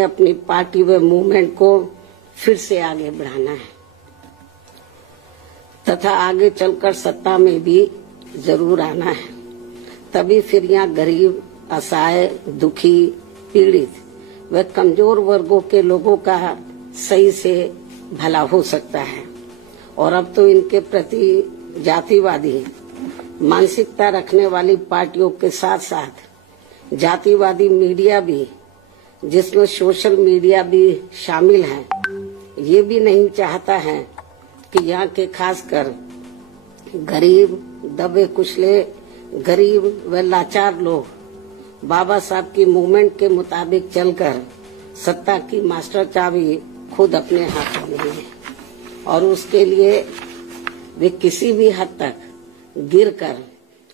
हमें अपनी पार्टी व मूवमेंट को फिर से आगे बढ़ाना है तथा आगे चलकर सत्ता में भी जरूर आना है। तभी फिर यहाँ गरीब, असहाय, दुखी, पीड़ित व कमजोर वर्गों के लोगों का सही से भला हो सकता है। और अब तो इनके प्रति जातिवादी मानसिकता रखने वाली पार्टियों के साथ साथ जातिवादी मीडिया भी, जिसमें सोशल मीडिया भी शामिल है, ये भी नहीं चाहता है कि यहाँ के खासकर गरीब, दबे कुचले, गरीब व लाचार लोग बाबा साहब की मूवमेंट के मुताबिक चलकर सत्ता की मास्टर चाबी खुद अपने हाथों में है और उसके लिए वे किसी भी हद तक गिरकर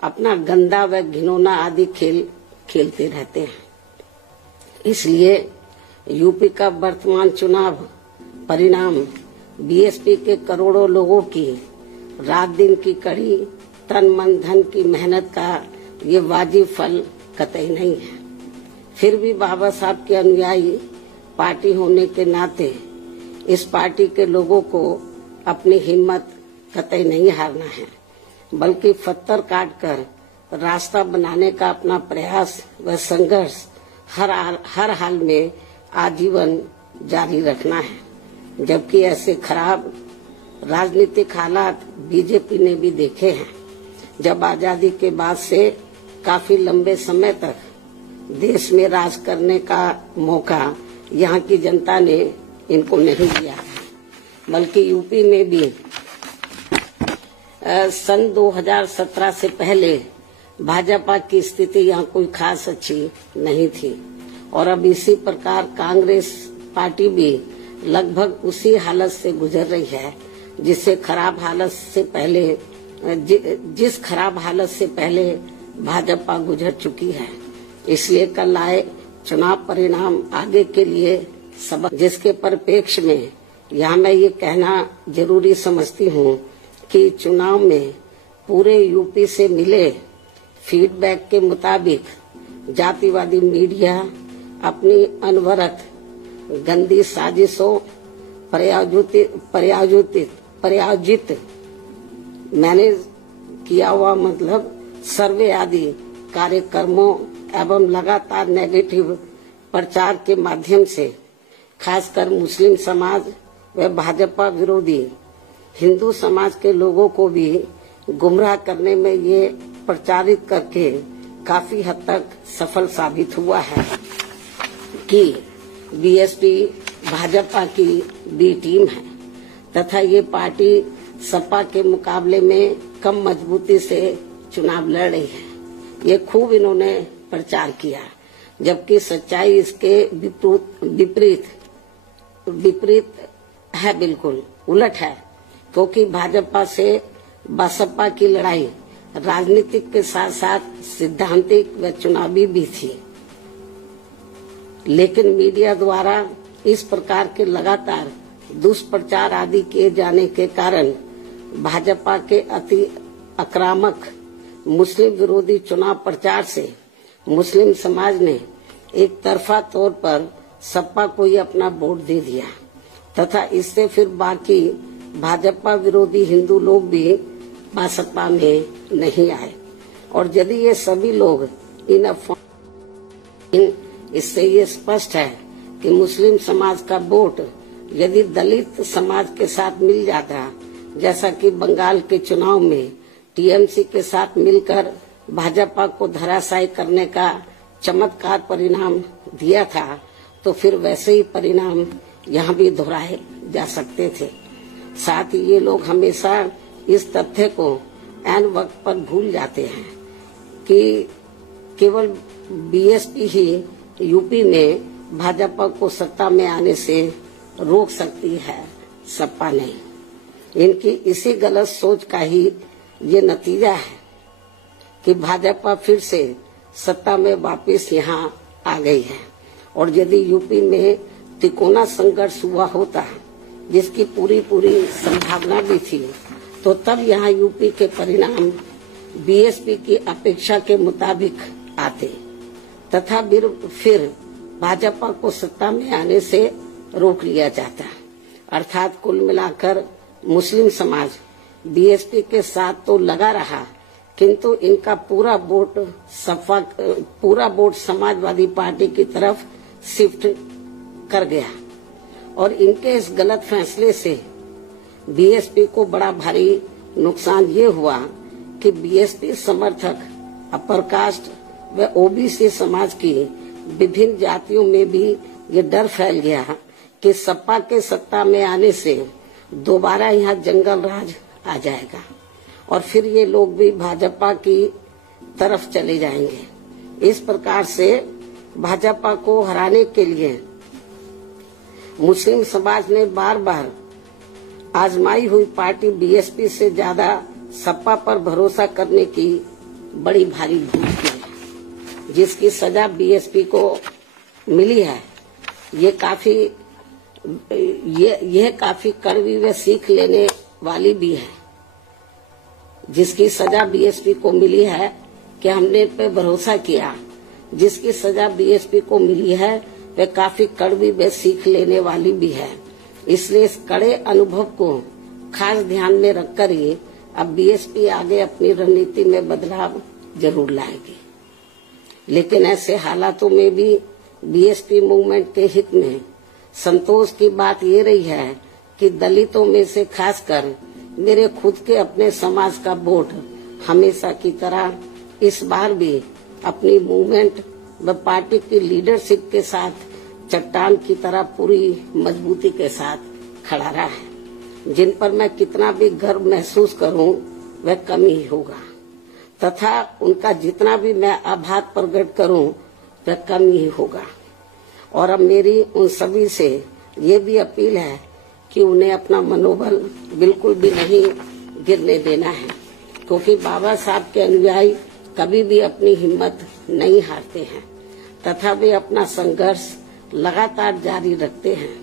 अपना गंदा व घिनौना आदि खेल खेलते रहते हैं। इसलिए यूपी का वर्तमान चुनाव परिणाम बीएसपी के करोड़ों लोगों की रात दिन की कड़ी तन मन धन की मेहनत का ये वाजिब फल कतई नहीं है। फिर भी बाबा साहब के अनुयायी पार्टी होने के नाते इस पार्टी के लोगों को अपनी हिम्मत कतई नहीं हारना है, बल्कि पत्थर काट कर रास्ता बनाने का अपना प्रयास व संघर्ष हर हाल में आजीवन जारी रखना है। जबकि ऐसे खराब राजनीतिक हालात बीजेपी ने भी देखे हैं, जब आजादी के बाद से काफी लंबे समय तक देश में राज करने का मौका यहाँ की जनता ने इनको नहीं दिया, बल्कि यूपी में भी सन 2017 से पहले भाजपा की स्थिति यहाँ कोई खास अच्छी नहीं थी। और अब इसी प्रकार कांग्रेस पार्टी भी लगभग उसी हालत से गुजर रही है जिस खराब हालत से पहले भाजपा गुजर चुकी है। इसलिए कल आए चुनाव परिणाम आगे के लिए सबक, जिसके परिप्रेक्ष्य में यहाँ मैं ये कहना जरूरी समझती हूँ कि चुनाव में पूरे यूपी से मिले फीडबैक के मुताबिक जातिवादी मीडिया अपनी अनवरत गंदी साजिशों प्रायोजित मैनेज किया हुआ मतलब सर्वे आदि कार्यक्रमों एवं लगातार नेगेटिव प्रचार के माध्यम से खासकर मुस्लिम समाज व भाजपा विरोधी हिंदू समाज के लोगों को भी गुमराह करने में ये प्रचारित करके काफी हद तक सफल साबित हुआ है कि बीएसपी भाजपा की बी टीम है तथा ये पार्टी सपा के मुकाबले में कम मजबूती से चुनाव लड़ रही है। ये खूब इन्होंने प्रचार किया, जबकि सच्चाई इसके विपरीत है, बिल्कुल उलट है। क्योंकि भाजपा से बसपा की लड़ाई राजनीतिक के साथ साथ सिद्धांतिक व चुनावी भी थी, लेकिन मीडिया द्वारा इस प्रकार के लगातार दुष्प्रचार आदि किए जाने के कारण भाजपा के अति आक्रामक मुस्लिम विरोधी चुनाव प्रचार से मुस्लिम समाज ने एक तरफा तौर पर सपा को ही अपना वोट दे दिया तथा इससे फिर बाकी भाजपा विरोधी हिंदू लोग भी बसपा में नहीं आए। और यदि ये सभी लोग इससे ये स्पष्ट है कि मुस्लिम समाज का वोट यदि दलित समाज के साथ मिल जाता, जैसा कि बंगाल के चुनाव में टीएमसी के साथ मिलकर भाजपा को धराशायी करने का चमत्कार परिणाम दिया था, तो फिर वैसे ही परिणाम यहाँ भी दोहराए जा सकते थे। साथ ही ये लोग हमेशा इस तथ्य को ऐन वक्त पर भूल जाते हैं कि केवल बीएसपी ही यूपी में भाजपा को सत्ता में आने से रोक सकती है, सपा नहीं। इनकी इसी गलत सोच का ही ये नतीजा है कि भाजपा फिर से सत्ता में वापस यहाँ आ गई है। और यदि यूपी में तिकोना संघर्ष हुआ होता, जिसकी पूरी संभावना भी थी, तो तब यहाँ यूपी के परिणाम बीएसपी की अपेक्षा के मुताबिक आते तथा फिर भाजपा को सत्ता में आने से रोक लिया जाता। अर्थात कुल मिलाकर मुस्लिम समाज बीएसपी के साथ तो लगा रहा, किंतु इनका पूरा वोट समाजवादी पार्टी की तरफ शिफ्ट कर गया और इनके इस गलत फैसले से बीएसपी को बड़ा भारी नुकसान ये हुआ कि बीएसपी समर्थक अपर कास्ट व ओबीसी समाज की विभिन्न जातियों में भी ये डर फैल गया कि सपा के सत्ता में आने से दोबारा यहाँ जंगल राज आ जाएगा और फिर ये लोग भी भाजपा की तरफ चले जाएंगे। इस प्रकार से भाजपा को हराने के लिए मुस्लिम समाज ने बार बार आजमाई हुई पार्टी बीएसपी से ज्यादा सपा पर भरोसा करने की बड़ी भारी भूल की है, जिसकी सजा बीएसपी को मिली है। ये काफी कड़वी व सीख लेने वाली भी है। जिसकी सजा बीएसपी को मिली है कि हमने इन पे भरोसा किया, जिसकी सजा बीएसपी को मिली है वे काफी कड़वी व सीख लेने वाली भी है। इसलिए इस कड़े अनुभव को खास ध्यान में रखकर ही अब बीएसपी आगे अपनी रणनीति में बदलाव जरूर लाएगी। लेकिन ऐसे हालातों में भी बीएसपी मूवमेंट के हित में संतोष की बात ये रही है कि दलितों में से खासकर मेरे खुद के अपने समाज का वोट हमेशा की तरह इस बार भी अपनी मूवमेंट व पार्टी की लीडरशिप के साथ चट्टान की तरह पूरी मजबूती के साथ खड़ा रहा है। जिन पर मैं कितना भी गर्व महसूस करूं वह कम ही होगा तथा उनका जितना भी मैं आभार प्रकट करूं वह कम ही होगा। और अब मेरी उन सभी से ये भी अपील है कि उन्हें अपना मनोबल बिल्कुल भी नहीं गिरने देना है, क्योंकि बाबा साहब के अनुयायी कभी भी अपनी हिम्मत नहीं हारते हैं तथा वे अपना संघर्ष लगातार जारी रखते हैं।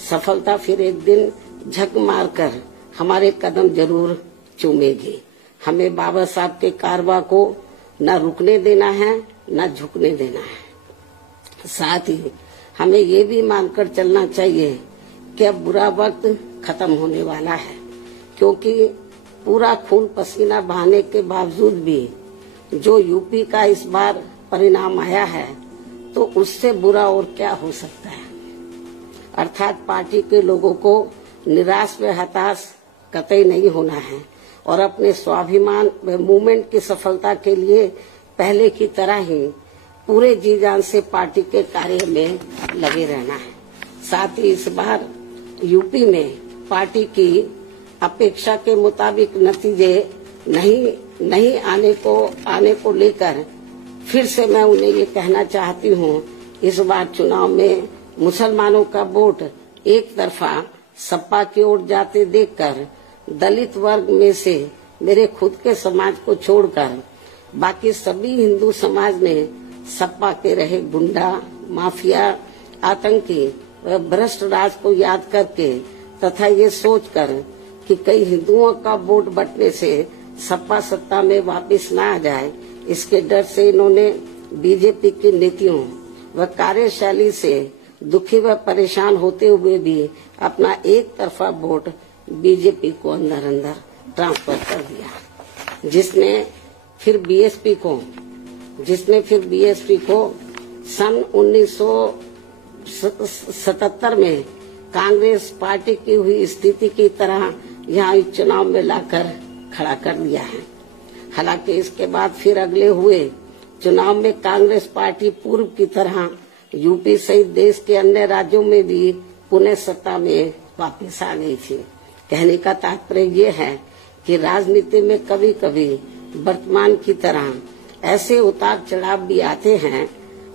सफलता फिर एक दिन झक मारकर हमारे कदम जरूर चूमेगी। हमें बाबा साहब के कारवा को न रुकने देना है न झुकने देना है। साथ ही हमें ये भी मानकर चलना चाहिए कि अब बुरा वक्त खत्म होने वाला है, क्योंकि पूरा खून पसीना बहाने के बावजूद भी जो यूपी का इस बार परिणाम आया है तो उससे बुरा और क्या हो सकता है। अर्थात पार्टी के लोगों को निराश व हताश कतई नहीं होना है और अपने स्वाभिमान व मूवमेंट की सफलता के लिए पहले की तरह ही पूरे जी जान से पार्टी के कार्य में लगे रहना है। साथ ही इस बार यूपी में पार्टी की अपेक्षा के मुताबिक नतीजे नहीं आने को लेकर फिर से मैं उन्हें ये कहना चाहती हूँ, इस बार चुनाव में मुसलमानों का वोट एक तरफा सपा की ओर जाते देखकर दलित वर्ग में से मेरे खुद के समाज को छोड़कर बाकी सभी हिंदू समाज ने सपा के रहे गुंडा, माफिया, आतंकी व भ्रष्ट राज को याद करके तथा ये सोचकर कि कई हिंदुओं का वोट बंटने से सपा सत्ता में वापस न आ जाए, इसके डर से इन्होंने बीजेपी की नीतियों व कार्यशैली से दुखी व परेशान होते हुए भी अपना एक तरफा वोट बीजेपी को अंदर अंदर ट्रांसफर कर दिया, जिसने फिर बीएसपी को सन 1977 में कांग्रेस पार्टी की हुई स्थिति की तरह यहाँ चुनाव में लाकर खड़ा कर दिया है। हालांकि इसके बाद फिर अगले हुए चुनाव में कांग्रेस पार्टी पूर्व की तरह यूपी सहित देश के अन्य राज्यों में भी पुनः सत्ता में वापस आ गई थी। कहने का तात्पर्य ये है कि राजनीति में कभी कभी वर्तमान की तरह ऐसे उतार चढ़ाव भी आते हैं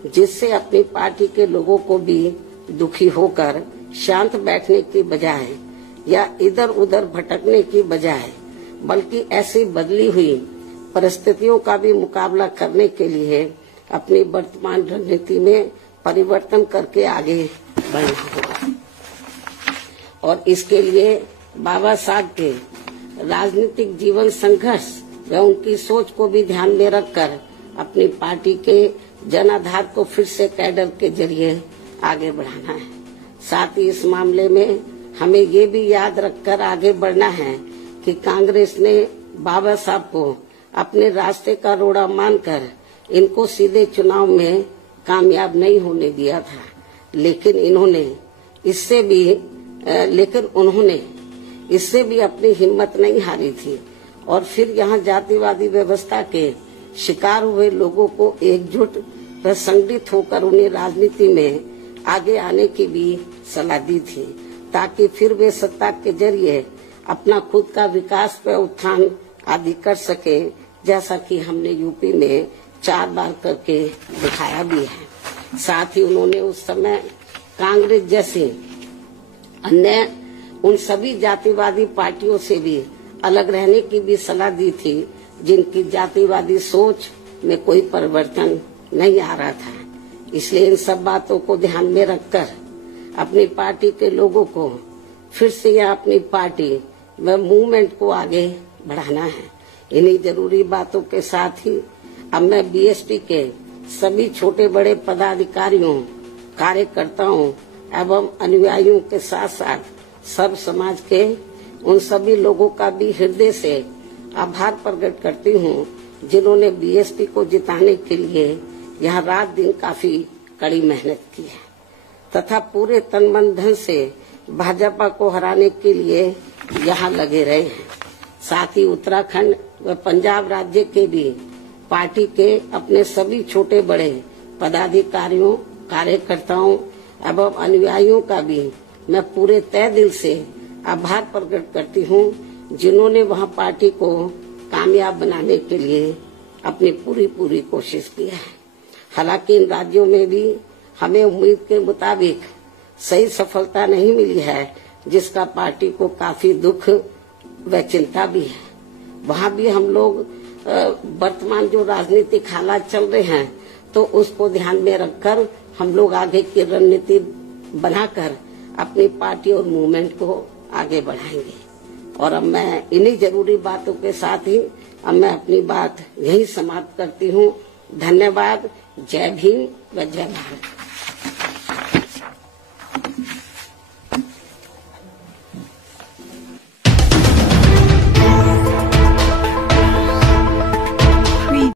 जिससे अपनी पार्टी के लोगों को भी दुखी होकर शांत बैठने की बजाय या इधर उधर भटकने की बजाय बल्कि ऐसी बदली हुई परिस्थितियों का भी मुकाबला करने के लिए अपनी वर्तमान रणनीति में परिवर्तन करके आगे बढ़ना होगा। और इसके लिए बाबा साहब के राजनीतिक जीवन संघर्ष व उनकी सोच को भी ध्यान में रखकर अपनी पार्टी के जनाधार को फिर से कैडर के जरिए आगे बढ़ाना है। साथ ही इस मामले में हमें ये भी याद रखकर आगे बढ़ना है कि कांग्रेस ने बाबा साहब को अपने रास्ते का रोड़ा मानकर इनको सीधे चुनाव में कामयाब नहीं होने दिया था, लेकिन उन्होंने इससे भी अपनी हिम्मत नहीं हारी थी और फिर यहाँ जातिवादी व्यवस्था के शिकार हुए लोगों को एकजुट व संगठित होकर उन्हें राजनीति में आगे आने की भी सलाह दी थी, ताकि फिर वे सत्ता के जरिए अपना खुद का विकास व उत्थान आदि कर सके, जैसा कि हमने यूपी में 4 बार करके दिखाया भी है। साथ ही उन्होंने उस समय कांग्रेस जैसे अन्य उन सभी जातिवादी पार्टियों से भी अलग रहने की भी सलाह दी थी, जिनकी जातिवादी सोच में कोई परिवर्तन नहीं आ रहा था। इसलिए इन सब बातों को ध्यान में रखकर अपनी पार्टी के लोगों को फिर से यह अपनी पार्टी व मूवमेंट को आगे बढ़ाना है। इन्हीं जरूरी बातों के साथ ही अब मैं बीएसपी के सभी छोटे बड़े पदाधिकारियों, कार्यकर्ताओं एवं अनुयायियों के साथ साथ सब समाज के उन सभी लोगों का भी हृदय से आभार प्रकट करती हूँ, जिन्होंने बीएसपी को जिताने के लिए यहाँ रात दिन काफी कड़ी मेहनत की है तथा पूरे तन मन धन से भाजपा को हराने के लिए यहाँ लगे रहे हैं। साथ ही उत्तराखंड व पंजाब राज्य के भी पार्टी के अपने सभी छोटे बड़े पदाधिकारियों, कार्यकर्ताओं एवं अनुयायियों का भी मैं पूरे तय दिल से आभार प्रकट करती हूँ, जिन्होंने वहाँ पार्टी को कामयाब बनाने के लिए अपनी पूरी कोशिश की है। हालांकि इन राज्यों में भी हमें उम्मीद के मुताबिक सही सफलता नहीं मिली है, जिसका पार्टी को काफी दुख व चिंता भी है। वहाँ भी हम लोग वर्तमान जो राजनीतिक हालात चल रहे हैं, तो उसको ध्यान में रखकर हम लोग आगे की रणनीति बनाकर अपनी पार्टी और मूवमेंट को आगे बढ़ाएंगे। और अब मैं इन्हीं जरूरी बातों के साथ ही अब मैं अपनी बात यही समाप्त करती हूँ। धन्यवाद। जय भीम व जय भारत।